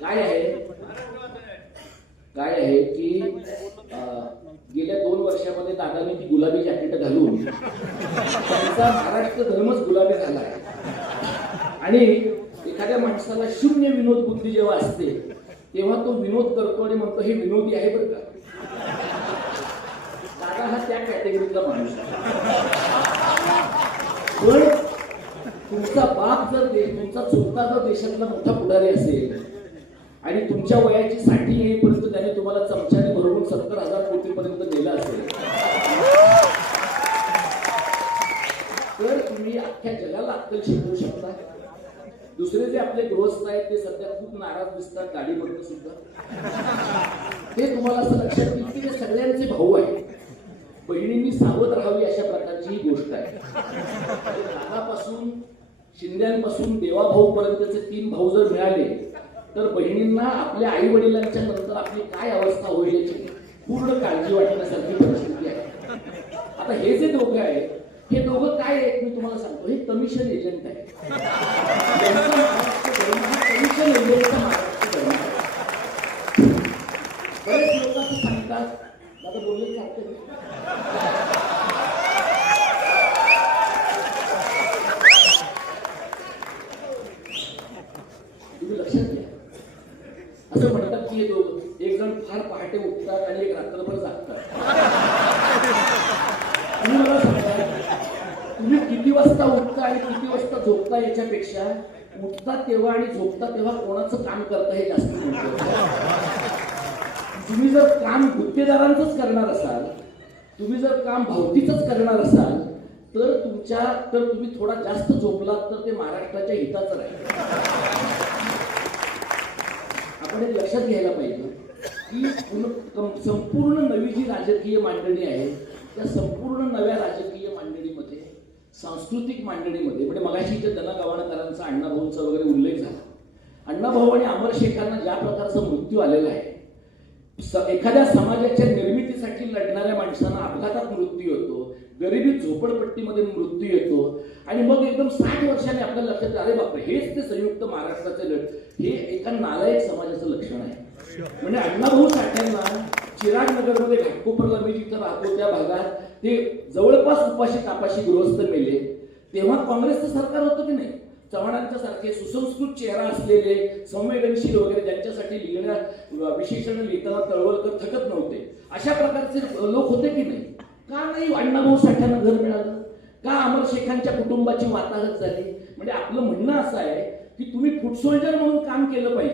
काय आहे? काय आहे की गेल्या दोन वर्षामध्ये दादाने ती गुलाबी जॅकेट घालून त्यांचा महाराष्ट्र धर्मच गुलाबी झाला आहे. आणि एखाद्या माणसाला शून्य विनोद बुद्धी जेव्हा असते तेव्हा तो विनोद करतो आणि म्हणतो हे विनोदी आहे बरं का? दादा हा त्या कॅटेगरीतला माणूस पण तुमचा बाप जर तुमचा चुलता जर देशातला मोठा पुढारी असेल आणि तुमच्या वयाची साठी येईपर्यंत त्याने तुम्हाला चमच्याने भरवून सत्तर हजार कोटीपर्यंत नेलं असेल. तर तुम्ही अख्ख्या जगाला अक्कल शिकवू शकता. दुसरे जे आपले गृहस्थ आहेत ते सध्या खूप नाराज दिसतात गाडीमधून सुद्धा. ते तुम्हाला असं लक्षात येईल की ते सगळ्यांचे भाऊ आहेत. बहिणींनी सावध राहावी अशा प्रकारची ही गोष्ट आहे. दादापासून शिंद्यांपासून देवाभाऊ पर्यंतचे तीन भाऊ जर मिळाले तर बहिणींना आपल्या आई वडिलांच्या नंतर आपली काय अवस्था होईल याची पूर्ण काळजी वाटण्यासारखी परिस्थिती आहे. आता हे जे दोघं आहेत हे दोघं काय आहेत मी तुम्हाला सांगतो. हे कमिशन एजंट आहे कमिशन एजंटचा बरेच लोक असं सांगतात आता बोलले सांगते तुम्ही लक्षात घ्या असं म्हणतात की हे दोघं एक जण फार पहाटे उठतात आणि एक रात्रभर जागतात. तुम्ही मला सांगा तुम्ही किती वाजता उठता आणि किती वाजता झोपता याच्यापेक्षा उठता तेव्हा आणि झोपता तेव्हा कोणाचं काम करता हे जास्त तुम्ही जर काम गुत्तेदारांचंच करणार असाल तुम्ही जर काम भावतीचंच करणार असाल तर तुमच्या तर तुम्ही थोडा जास्त झोपलात तर ते महाराष्ट्राच्या हिताचं राहील. आपण एक लक्षात घ्यायला पाहिजे. की संपूर्ण नवी जी राजकीय मांडणी आहे त्या संपूर्ण नव्या राजकीय मांडणीमध्ये सांस्कृतिक मांडणीमध्ये म्हणजे मगाशी इथे दना गव्हाणकरांचा अण्णाभाऊंचा वगैरे उल्लेख झाला. अण्णाभाऊ आणि अमर शेखांना ज्या प्रकारचा मृत्यू आलेला आहे एखाद्या समाजाच्या निर्मितीसाठी लढणाऱ्या माणसांना अपघातात मृत्यू होतो गरिबी झोपडपट्टीमध्ये मृत्यू येतो आणि मग एकदम साठ वर्षांनी आपल्याला लक्षात अरे बापरे हेच ते संयुक्त महाराष्ट्राचे लढ. हे एका नालायक समाजाचं लक्षण आहे. म्हणजे अण्णाभाऊ साठ्यांना चिराग नगरमध्ये घाटकोपरला मी जिथं राहतो त्या भागात ते जवळपास उपाशी तापाशी गृहस्थ मेले. तेव्हा काँग्रेसचं सरकार होतं की नाही? चव्हाणांच्या सारखे सुसंस्कृत चेहरा असलेले संवेदनशील वगैरे ज्यांच्यासाठी लिहिण्या विशेषण लिहिताना तळवळकर थकत नव्हते. अशा प्रकारचे लोक होते की नाही? का नाही अण्णाभाऊ साठ्यांना घर मिळालं? का अमर शेखांच्या कुटुंबाची वाताहत झाली? म्हणजे आपलं म्हणणं असं आहे की तुम्ही फुट सोल्जर म्हणून काम केलं पाहिजे.